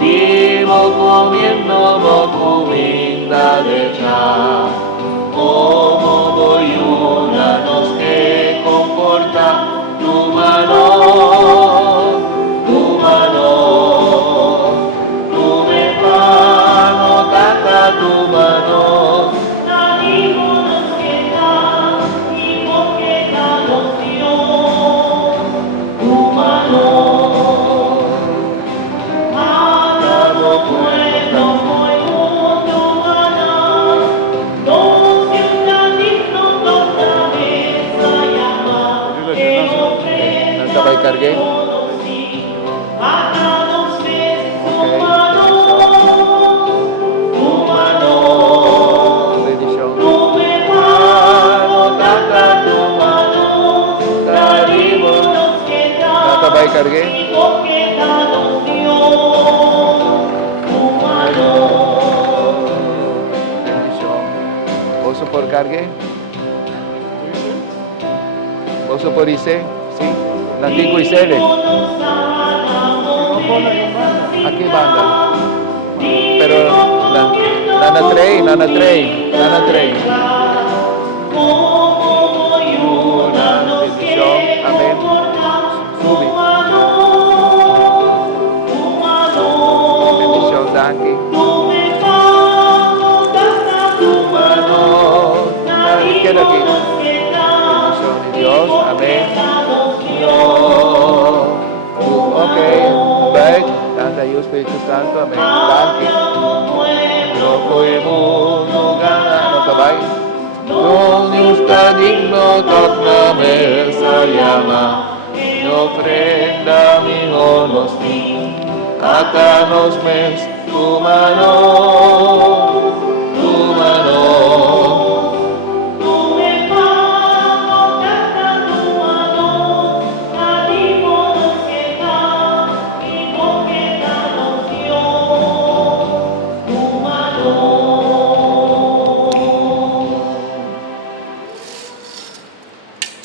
vivo comiendo comida de cha, como voy una nos que comporta tu mano, tu me mano, tata tu mano, tu mano. Sabay karge. Sabay karge. Oso por cargue. Oso por ise. Sí. Nanti ko isele. Aquí banda. Pero nana tray. Una bendición. Amén. Subi. Bendición Danki. Tu mano. Queda aquí. Bendición de Dios. Amén. Ok, baik. Tanda Dios Espíritu Santo. Amén. Danki. Yo fui mundo ganado. Sabay. No está digno torname esa llama, mi ofrenda mi honosti, acá nos mes tu mano.